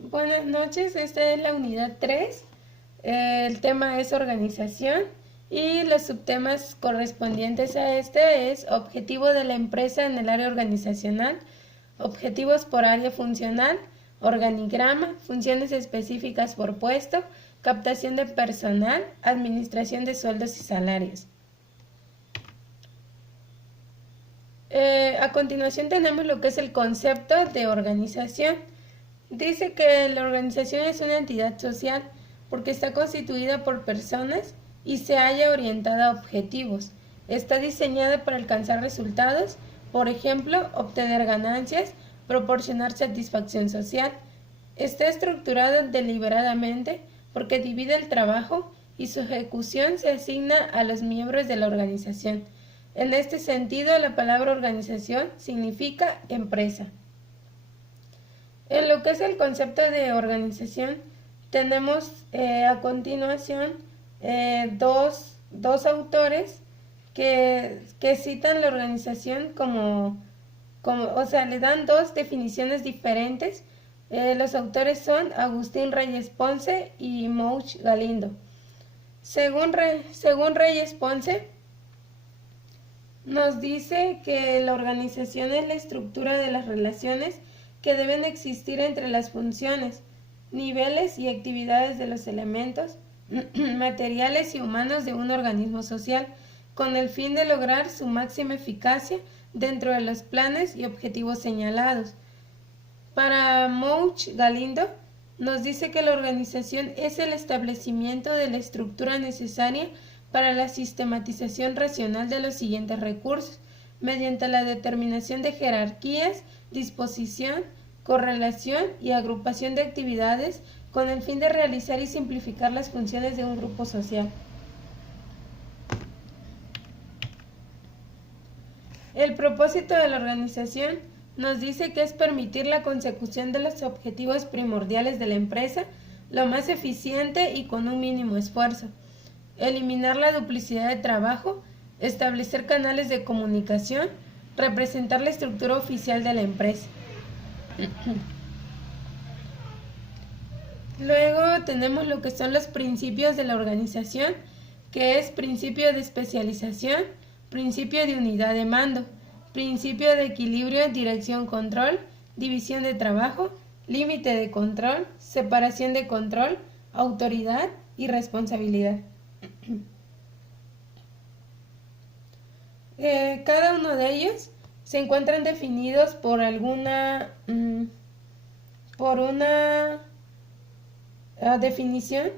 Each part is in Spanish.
Buenas noches, esta es la unidad 3. El tema es organización y los subtemas correspondientes a este es objetivo de la empresa en el área organizacional, objetivos por área funcional, organigrama, funciones específicas por puesto, captación de personal, administración de sueldos y salarios. A continuación tenemos lo que es el concepto de organización. Dice que la organización es una entidad social porque está constituida por personas y se halla orientada a objetivos. Está diseñada para alcanzar resultados, por ejemplo, obtener ganancias, proporcionar satisfacción social. Está estructurada deliberadamente porque divide el trabajo y su ejecución se asigna a los miembros de la organización. En este sentido, la palabra organización significa empresa. En lo que es el concepto de organización, tenemos a continuación dos autores que citan la organización o sea, le dan dos definiciones diferentes. Los autores son Agustín Reyes Ponce y Mouch Galindo. Según Reyes Ponce, nos dice que la organización es la estructura de las relaciones que deben existir entre las funciones, niveles y actividades de los elementos materiales y humanos de un organismo social, con el fin de lograr su máxima eficacia dentro de los planes y objetivos señalados. Para Mouch Galindo, nos dice que la organización es el establecimiento de la estructura necesaria para la sistematización racional de los siguientes recursos, mediante la determinación de jerarquías, disposición, correlación y agrupación de actividades con el fin de realizar y simplificar las funciones de un grupo social. El propósito de la organización nos dice que es permitir la consecución de los objetivos primordiales de la empresa lo más eficiente y con un mínimo esfuerzo, eliminar la duplicidad de trabajo, establecer canales de comunicación, representar la estructura oficial de la empresa. Luego tenemos lo que son los principios de la organización, que es principio de especialización, principio de unidad de mando, principio de equilibrio, dirección, control, división de trabajo, límite de control, separación de control, autoridad y responsabilidad. Cada uno de ellos se encuentran definidos por una definición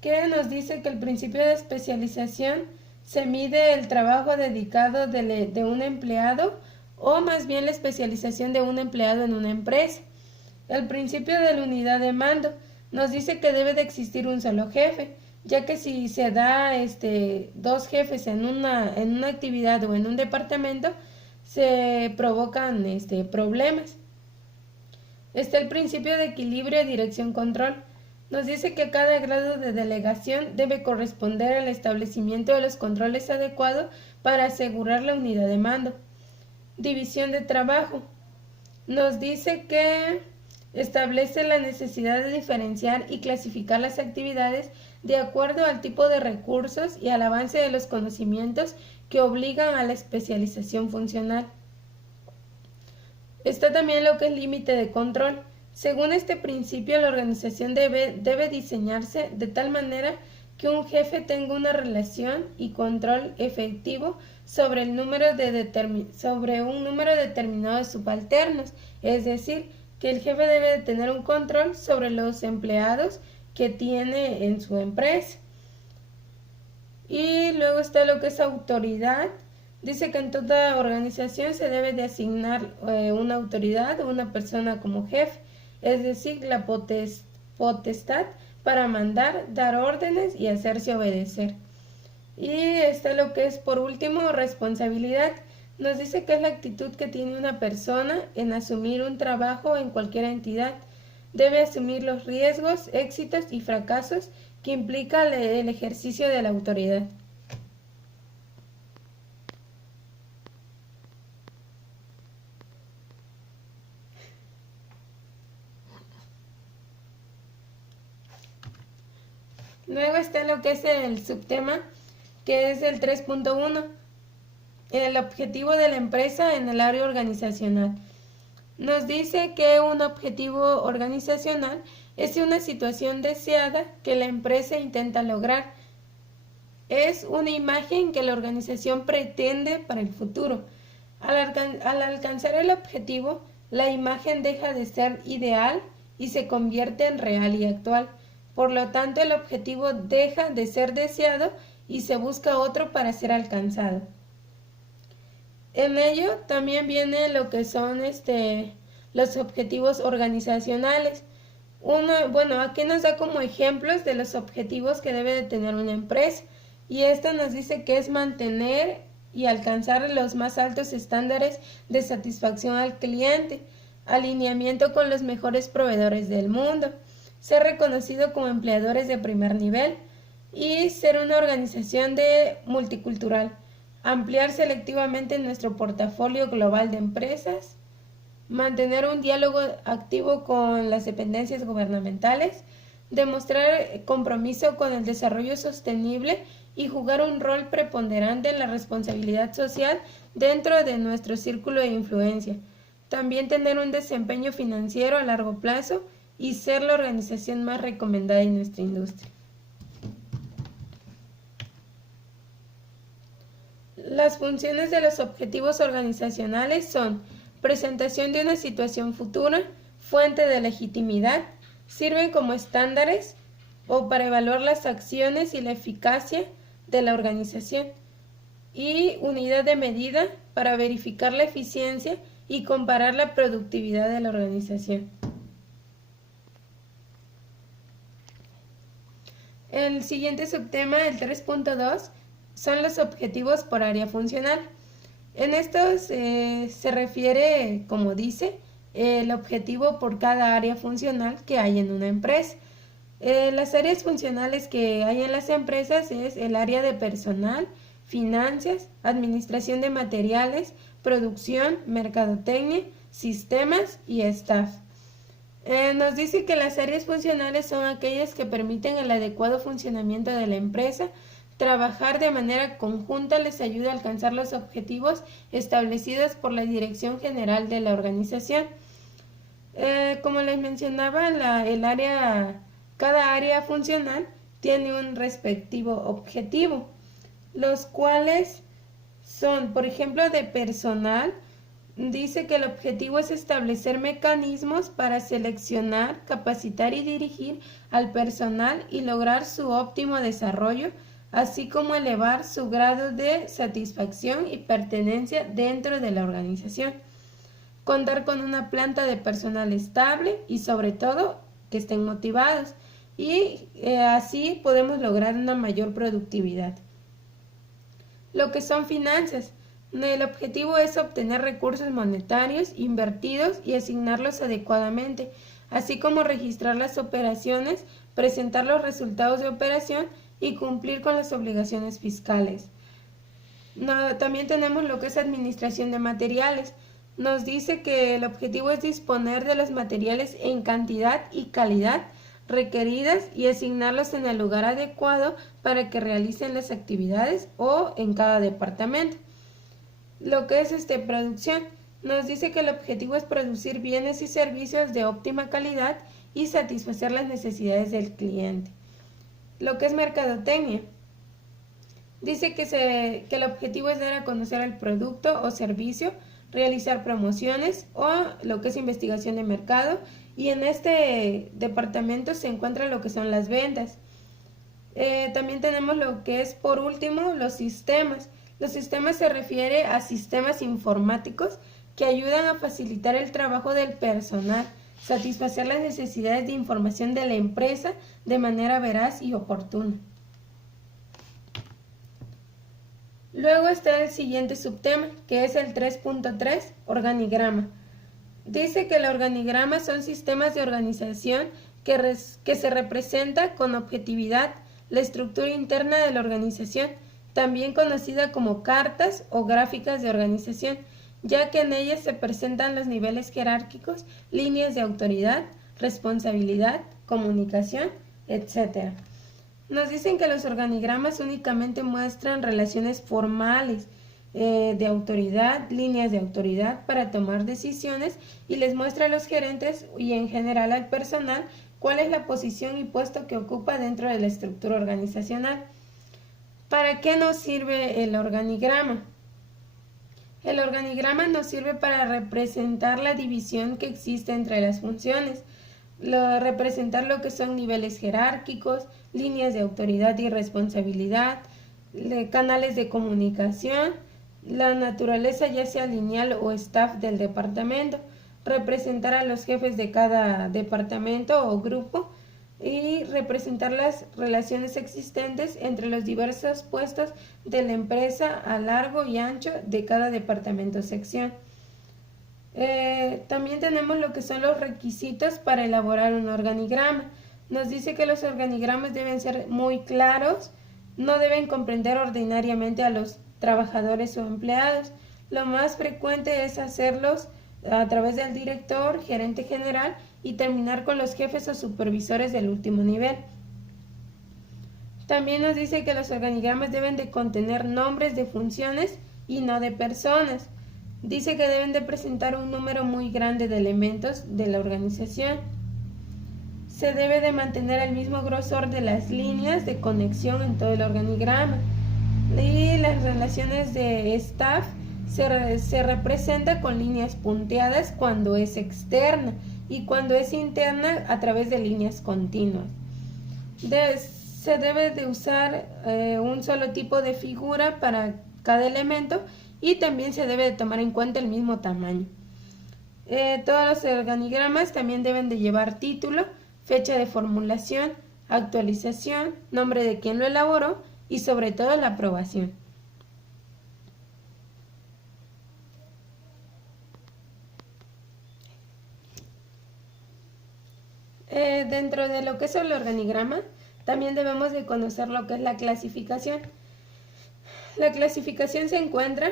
que nos dice que el principio de especialización se mide el trabajo dedicado de un empleado o más bien la especialización de un empleado en una empresa. El principio de la unidad de mando nos dice que debe de existir un solo jefe, ya que si se da dos jefes en una actividad o en un departamento, se provocan problemas. Está el principio de equilibrio, dirección, control. Nos dice que cada grado de delegación debe corresponder al establecimiento de los controles adecuados para asegurar la unidad de mando. División de trabajo. Nos dice que establece la necesidad de diferenciar y clasificar las actividades de acuerdo al tipo de recursos y al avance de los conocimientos que obligan a la especialización funcional. Está también lo que es límite de control. Según este principio, la organización debe diseñarse de tal manera que un jefe tenga una relación y control efectivo sobre un número determinado de subalternos, es decir, que el jefe debe de tener un control sobre los empleados que tiene en su empresa. Y luego está lo que es autoridad. Dice que en toda organización se debe de asignar una autoridad o una persona como jefe, es decir, la potestad para mandar, dar órdenes y hacerse obedecer. Y está lo que es, por último, responsabilidad. Nos dice que es la actitud que tiene una persona en asumir un trabajo en cualquier entidad. Debe asumir los riesgos, éxitos y fracasos que implica el ejercicio de la autoridad. Luego está lo que es el subtema, que es el 3.1, el objetivo de la empresa en el área organizacional. Nos dice que un objetivo organizacional es una situación deseada que la empresa intenta lograr. Es una imagen que la organización pretende para el futuro. Al alcanzar el objetivo, la imagen deja de ser ideal y se convierte en real y actual. Por lo tanto, el objetivo deja de ser deseado y se busca otro para ser alcanzado. En ello también viene lo que son los objetivos organizacionales. Aquí nos da como ejemplos de los objetivos que debe de tener una empresa, y esto nos dice que es mantener y alcanzar los más altos estándares de satisfacción al cliente, alineamiento con los mejores proveedores del mundo, ser reconocido como empleadores de primer nivel y ser una organización multicultural, ampliar selectivamente nuestro portafolio global de empresas, mantener un diálogo activo con las dependencias gubernamentales, demostrar compromiso con el desarrollo sostenible y jugar un rol preponderante en la responsabilidad social dentro de nuestro círculo de influencia. También tener un desempeño financiero a largo plazo y ser la organización más recomendada en nuestra industria. Las funciones de los objetivos organizacionales son presentación de una situación futura, fuente de legitimidad, sirven como estándares o para evaluar las acciones y la eficacia de la organización, y unidad de medida para verificar la eficiencia y comparar la productividad de la organización. El siguiente subtema, el 3.2, son los objetivos por área funcional. En estos se refiere, como dice, el objetivo por cada área funcional que hay en una empresa. Las áreas funcionales que hay en las empresas es el área de personal, finanzas, administración de materiales, producción, mercadotecnia, sistemas y staff. Nos dice que las áreas funcionales son aquellas que permiten el adecuado funcionamiento de la empresa. Trabajar de manera conjunta les ayuda a alcanzar los objetivos establecidos por la Dirección General de la organización. Como les mencionaba, cada área funcional tiene un respectivo objetivo, los cuales son, por ejemplo, de personal. Dice que el objetivo es establecer mecanismos para seleccionar, capacitar y dirigir al personal y lograr su óptimo desarrollo, así como elevar su grado de satisfacción y pertenencia dentro de la organización. Contar con una planta de personal estable y sobre todo que estén motivados, y así podemos lograr una mayor productividad. Lo que son finanzas. El objetivo es obtener recursos monetarios invertidos y asignarlos adecuadamente, así como registrar las operaciones, presentar los resultados de operación y cumplir con las obligaciones fiscales. También tenemos lo que es administración de materiales. Nos dice que el objetivo es disponer de los materiales en cantidad y calidad requeridas y asignarlos en el lugar adecuado para que realicen las actividades o en cada departamento. Lo que es producción, nos dice que el objetivo es producir bienes y servicios de óptima calidad y satisfacer las necesidades del cliente. Lo que es mercadotecnia, dice que el objetivo es dar a conocer el producto o servicio, realizar promociones o lo que es investigación de mercado, y en este departamento se encuentra lo que son las ventas. También tenemos lo que es, por último, los sistemas. Los sistemas se refiere a sistemas informáticos que ayudan a facilitar el trabajo del personal, satisfacer las necesidades de información de la empresa de manera veraz y oportuna. Luego está el siguiente subtema, que es el 3.3, organigrama. Dice que el organigrama son sistemas de organización que se representa con objetividad la estructura interna de la organización, también conocida como cartas o gráficas de organización, ya que en ellas se presentan los niveles jerárquicos, líneas de autoridad, responsabilidad, comunicación, etc. Nos dicen que los organigramas únicamente muestran relaciones formales de autoridad, líneas de autoridad para tomar decisiones y les muestra a los gerentes y en general al personal cuál es la posición y puesto que ocupa dentro de la estructura organizacional. ¿Para qué nos sirve el organigrama? El organigrama nos sirve para representar la división que existe entre las funciones, representar lo que son niveles jerárquicos, líneas de autoridad y responsabilidad, canales de comunicación, la naturaleza ya sea lineal o staff del departamento, representar a los jefes de cada departamento o grupo y representar las relaciones existentes entre los diversos puestos de la empresa a largo y ancho de cada departamento o sección. También tenemos lo que son los requisitos para elaborar un organigrama. Nos dice que los organigramas deben ser muy claros, no deben comprender ordinariamente a los trabajadores o empleados. Lo más frecuente es hacerlos a través del director, gerente general y terminar con los jefes o supervisores del último nivel. También nos dice que los organigramas deben de contener nombres de funciones y no de personas. Dice que deben de presentar un número muy grande de elementos de la organización. Se debe de mantener el mismo grosor de las líneas de conexión en todo el organigrama. Y las relaciones de staff se representa con líneas punteadas cuando es externa y cuando es interna a través de líneas continuas. Se debe de usar un solo tipo de figura para cada elemento y también se debe de tomar en cuenta el mismo tamaño. Todos los organigramas también deben de llevar título, fecha de formulación, actualización, nombre de quien lo elaboró y sobre todo la aprobación. Dentro de lo que es el organigrama, también debemos de conocer lo que es la clasificación. La clasificación se encuentra,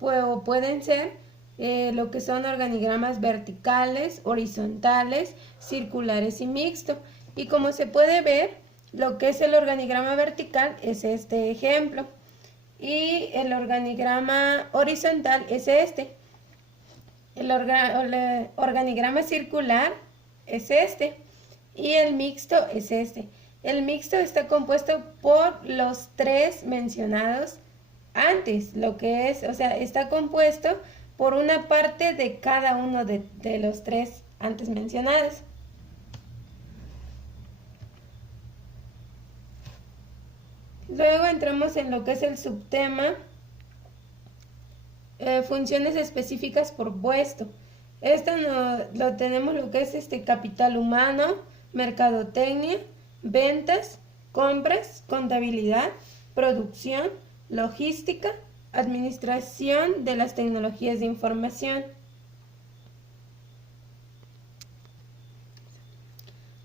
o pueden ser, lo que son organigramas verticales, horizontales, circulares y mixto. Y como se puede ver, lo que es el organigrama vertical es este ejemplo. Y el organigrama horizontal es este. El organigrama circular es este. Y el mixto es este. El mixto está compuesto por los tres mencionados antes, lo que es, o sea, está compuesto por una parte de cada uno de los tres antes mencionados. Luego entramos en lo que es el subtema, funciones específicas por puesto. Esto lo tenemos lo que es capital humano, mercadotecnia, ventas, compras, contabilidad, producción, logística, administración de las tecnologías de información.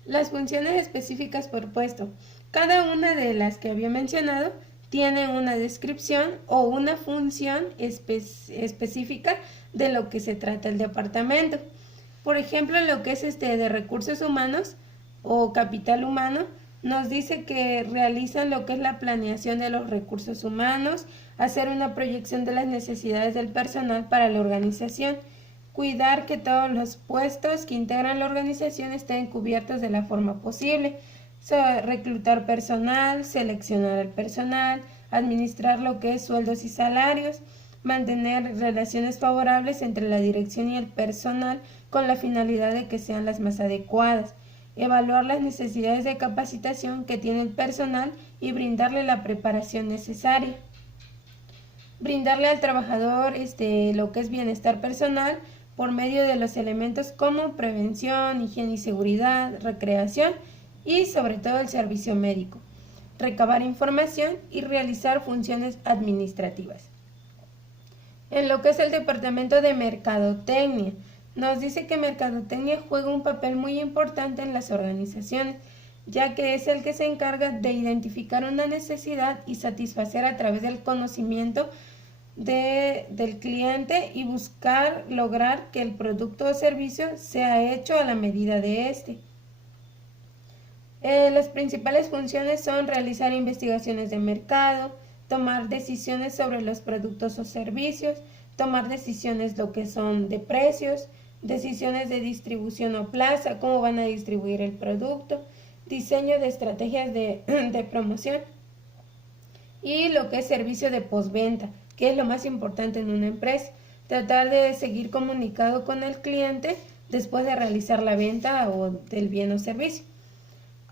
Las funciones específicas por puesto. Cada una de las que había mencionado tiene una descripción o una función específica de lo que se trata el departamento. Por ejemplo, lo que es de recursos humanos o capital humano, nos dice que realizan lo que es la planeación de los recursos humanos, hacer una proyección de las necesidades del personal para la organización, cuidar que todos los puestos que integran la organización estén cubiertos de la forma posible, reclutar personal, seleccionar al personal, administrar lo que es sueldos y salarios, mantener relaciones favorables entre la dirección y el personal con la finalidad de que sean las más adecuadas, evaluar las necesidades de capacitación que tiene el personal y brindarle la preparación necesaria. Brindarle al trabajador lo que es bienestar personal por medio de los elementos como prevención, higiene y seguridad, recreación y sobre todo el servicio médico. Recabar información y realizar funciones administrativas. En lo que es el departamento de mercadotecnia, nos dice que mercadotecnia juega un papel muy importante en las organizaciones, ya que es el que se encarga de identificar una necesidad y satisfacer a través del conocimiento del cliente y buscar lograr que el producto o servicio sea hecho a la medida de este. Las principales funciones son realizar investigaciones de mercado, tomar decisiones sobre los productos o servicios, tomar decisiones lo que son de precios, decisiones de distribución o plaza, cómo van a distribuir el producto, diseño de estrategias de promoción y lo que es servicio de postventa, que es lo más importante en una empresa. Tratar de seguir comunicado con el cliente después de realizar la venta o del bien o servicio.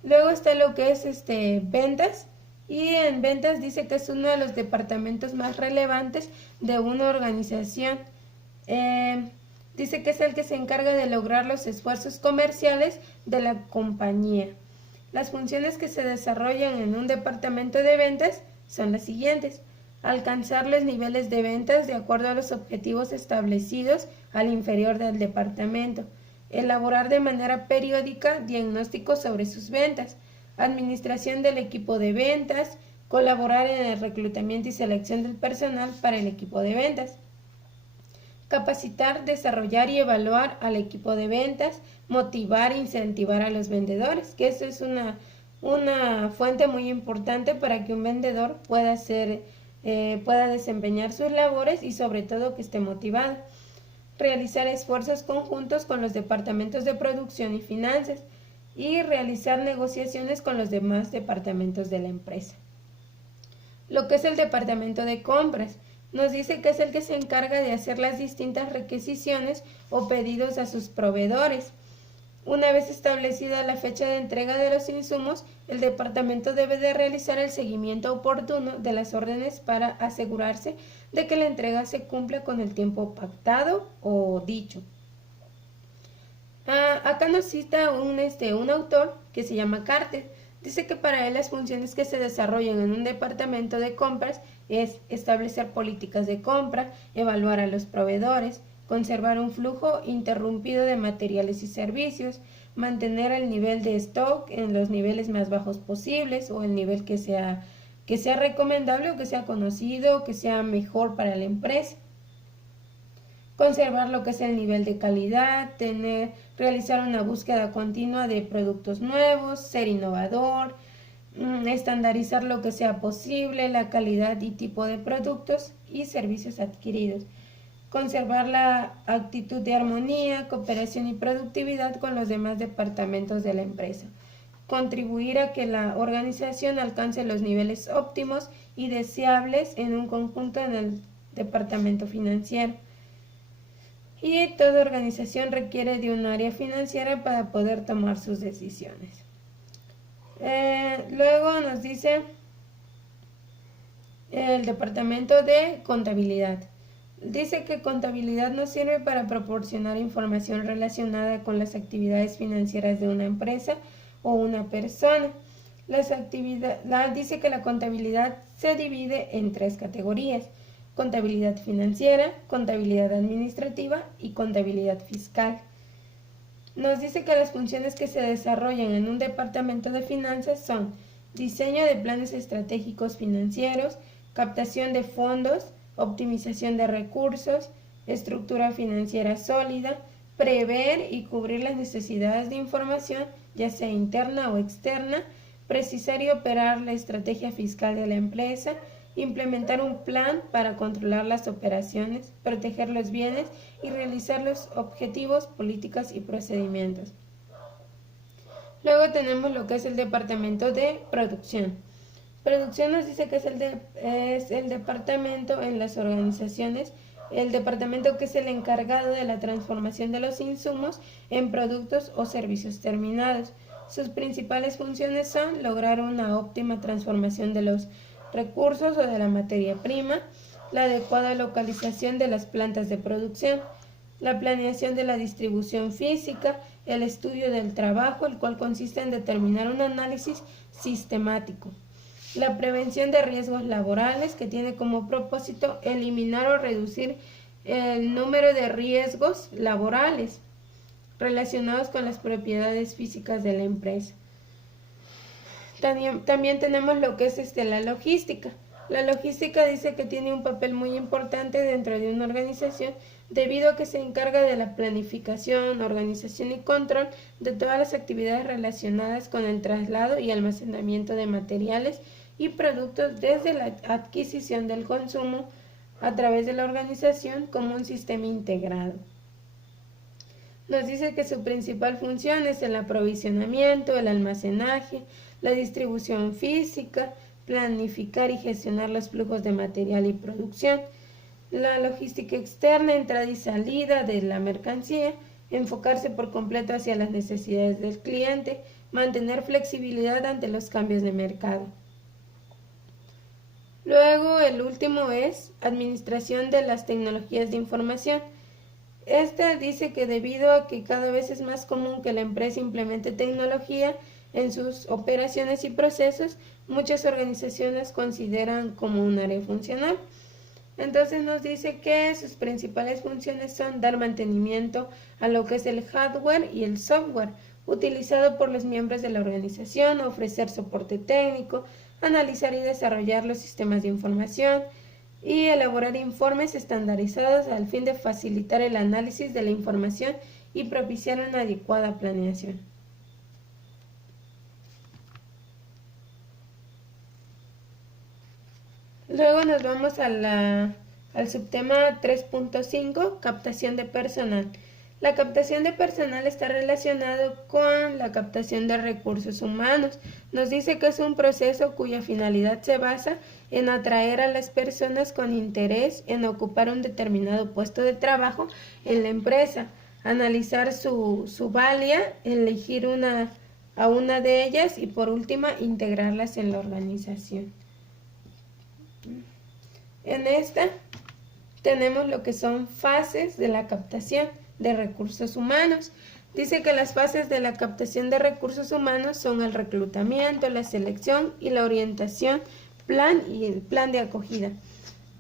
Luego está lo que es ventas, y en ventas dice que es uno de los departamentos más relevantes de una organización. Dice que es el que se encarga de lograr los esfuerzos comerciales de la compañía. Las funciones que se desarrollan en un departamento de ventas son las siguientes: alcanzar los niveles de ventas de acuerdo a los objetivos establecidos al inferior del departamento, elaborar de manera periódica diagnósticos sobre sus ventas, administración del equipo de ventas, colaborar en el reclutamiento y selección del personal para el equipo de ventas, capacitar, desarrollar y evaluar al equipo de ventas, motivar e incentivar a los vendedores, que eso es una fuente muy importante para que un vendedor pueda desempeñar sus labores y sobre todo que esté motivado. Realizar esfuerzos conjuntos con los departamentos de producción y finanzas y realizar negociaciones con los demás departamentos de la empresa. Lo que es el departamento de compras nos dice que es el que se encarga de hacer las distintas requisiciones o pedidos a sus proveedores. Una vez establecida la fecha de entrega de los insumos, el departamento debe de realizar el seguimiento oportuno de las órdenes para asegurarse de que la entrega se cumpla con el tiempo pactado o dicho. Acá nos cita un autor que se llama Carter. Dice que para él las funciones que se desarrollan en un departamento de compras es establecer políticas de compra, evaluar a los proveedores, conservar un flujo interrumpido de materiales y servicios, mantener el nivel de stock en los niveles más bajos posibles o el nivel que sea recomendable o que sea conocido o que sea mejor para la empresa. Conservar lo que es el nivel de calidad, realizar una búsqueda continua de productos nuevos, ser innovador, estandarizar lo que sea posible, la calidad y tipo de productos y servicios adquiridos. Conservar la actitud de armonía, cooperación y productividad con los demás departamentos de la empresa. Contribuir a que la organización alcance los niveles óptimos y deseables en un conjunto en el departamento financiero. Y toda organización requiere de un área financiera para poder tomar sus decisiones. Luego nos dice el departamento de contabilidad. Dice que contabilidad nos sirve para proporcionar información relacionada con las actividades financieras de una empresa o una persona. Dice que la contabilidad se divide en 3 categorías: contabilidad financiera, contabilidad administrativa y contabilidad fiscal. Nos dice que las funciones que se desarrollan en un departamento de finanzas son diseño de planes estratégicos financieros, captación de fondos, optimización de recursos, estructura financiera sólida, prever y cubrir las necesidades de información, ya sea interna o externa, precisar y operar la estrategia fiscal de la empresa, implementar un plan para controlar las operaciones, proteger los bienes y realizar los objetivos, políticas y procedimientos. Luego tenemos lo que es el departamento de producción. Producción nos dice que es el departamento en las organizaciones, el departamento que es el encargado de la transformación de los insumos en productos o servicios terminados. Sus principales funciones son lograr una óptima transformación de los recursos o de la materia prima, la adecuada localización de las plantas de producción, la planeación de la distribución física, el estudio del trabajo, el cual consiste en determinar un análisis sistemático, la prevención de riesgos laborales, que tiene como propósito eliminar o reducir el número de riesgos laborales relacionados con las propiedades físicas de la empresa. También tenemos lo que es la logística. La logística dice que tiene un papel muy importante dentro de una organización, debido a que se encarga de la planificación, organización y control de todas las actividades relacionadas con el traslado y almacenamiento de materiales y productos desde la adquisición del consumo a través de la organización como un sistema integrado. Nos dice que su principal función es el aprovisionamiento, el almacenaje, la distribución física, planificar y gestionar los flujos de material y producción, la logística externa, entrada y salida de la mercancía, enfocarse por completo hacia las necesidades del cliente, mantener flexibilidad ante los cambios de mercado. Luego, el último es administración de las tecnologías de información. Esta dice que debido a que cada vez es más común que la empresa implemente tecnología en sus operaciones y procesos, muchas organizaciones consideran como un área funcional. Entonces nos dice que sus principales funciones son dar mantenimiento a lo que es el hardware y el software utilizado por los miembros de la organización, ofrecer soporte técnico, analizar y desarrollar los sistemas de información y elaborar informes estandarizados al fin de facilitar el análisis de la información y propiciar una adecuada planeación. Luego nos vamos al subtema 3.5, captación de personal. La captación de personal está relacionado con la captación de recursos humanos. Nos dice que es un proceso cuya finalidad se basa en atraer a las personas con interés en ocupar un determinado puesto de trabajo en la empresa, analizar su valía, elegir a una de ellas y por última integrarlas en la organización. En esta tenemos lo que son fases de la captación de recursos humanos. Dice que las fases de la captación de recursos humanos son el reclutamiento, la selección y la orientación, plan y el plan de acogida.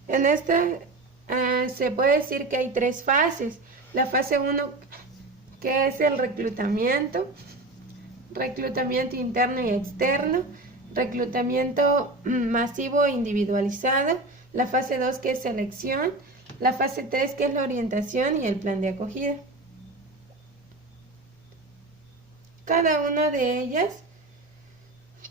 En esta se puede decir que hay tres fases. La fase 1, que es el reclutamiento interno y externo, reclutamiento masivo e individualizado. La fase 2, que es selección, la fase 3, que es la orientación y el plan de acogida. Cada una de ellas,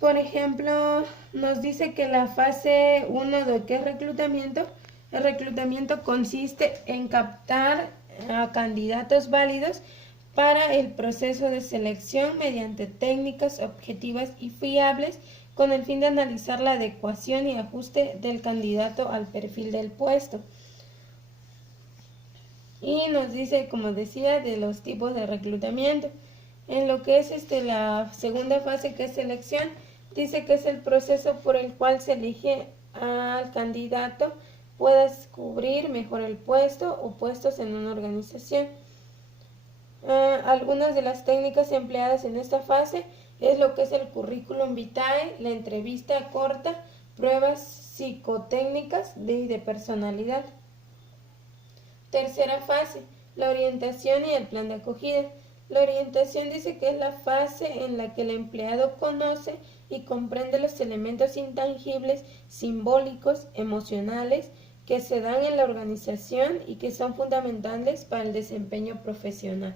por ejemplo, nos dice que la fase 1, de que es reclutamiento, el reclutamiento consiste en captar a candidatos válidos para el proceso de selección mediante técnicas objetivas y fiables con el fin de analizar la adecuación y ajuste del candidato al perfil del puesto. Y nos dice, como decía, de los tipos de reclutamiento. En lo que es la segunda fase, que es selección, dice que es el proceso por el cual se elige al candidato pueda cubrir mejor el puesto o puestos en una organización. Algunas de las técnicas empleadas en esta fase es lo que es el currículum vitae, la entrevista corta, pruebas psicotécnicas de personalidad. Tercera fase, la orientación y el plan de acogida. La orientación dice que es la fase en la que el empleado conoce y comprende los elementos intangibles, simbólicos, emocionales, que se dan en la organización y que son fundamentales para el desempeño profesional.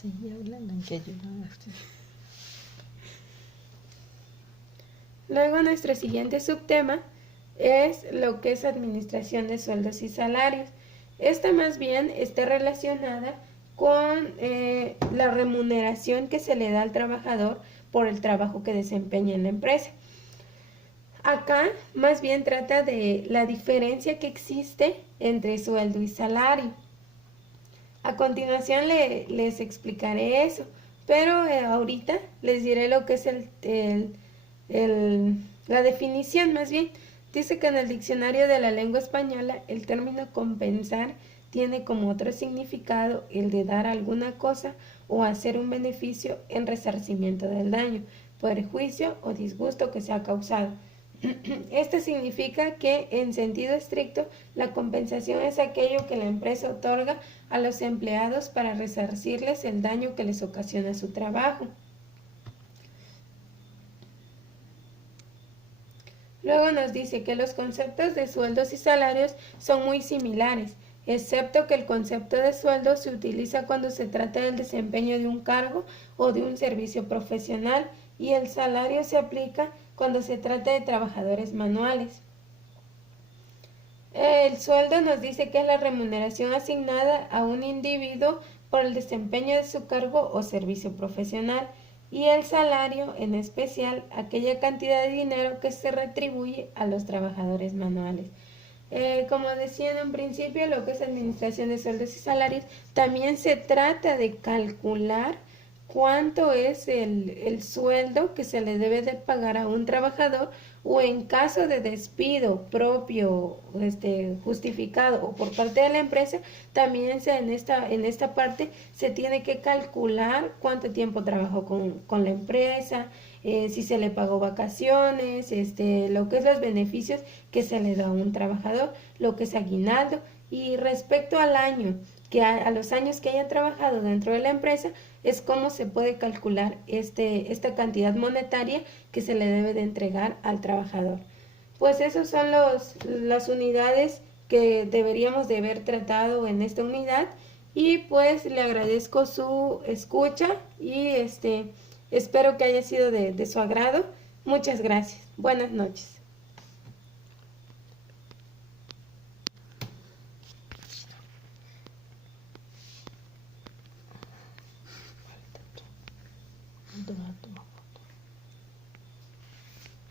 Sí, hablan, aunque yo no. Luego nuestro siguiente subtema es lo que es administración de sueldos y salarios. Esta más bien está relacionada con la remuneración que se le da al trabajador por el trabajo que desempeña en la empresa. Acá más bien trata de la diferencia que existe entre sueldo y salario. A continuación les explicaré eso, pero ahorita les diré lo que es la definición más bien. Dice que en el diccionario de la lengua española el término compensar tiene como otro significado el de dar alguna cosa o hacer un beneficio en resarcimiento del daño, perjuicio o disgusto que se ha causado. Esto significa que, en sentido estricto, la compensación es aquello que la empresa otorga a los empleados para resarcirles el daño que les ocasiona su trabajo. Luego nos dice que los conceptos de sueldos y salarios son muy similares, excepto que el concepto de sueldo se utiliza cuando se trata del desempeño de un cargo o de un servicio profesional, y el salario se aplica cuando se trata de trabajadores manuales. El sueldo nos dice que es la remuneración asignada a un individuo por el desempeño de su cargo o servicio profesional, y el salario, en especial, aquella cantidad de dinero que se retribuye a los trabajadores manuales. Como decía en un principio, lo que es administración de sueldos y salarios, también se trata de calcular cuánto es el sueldo que se le debe de pagar a un trabajador, o en caso de despido propio, justificado o por parte de la empresa, también en esta parte se tiene que calcular cuánto tiempo trabajó con la empresa, si se le pagó vacaciones, lo que es los beneficios que se le da a un trabajador, lo que es aguinaldo, y respecto al año, que a los años que haya trabajado dentro de la empresa, es cómo se puede calcular esta cantidad monetaria que se le debe de entregar al trabajador. Pues esos son las unidades que deberíamos de haber tratado en esta unidad, y pues le agradezco su escucha y espero que haya sido de su agrado. Muchas gracias. Buenas noches.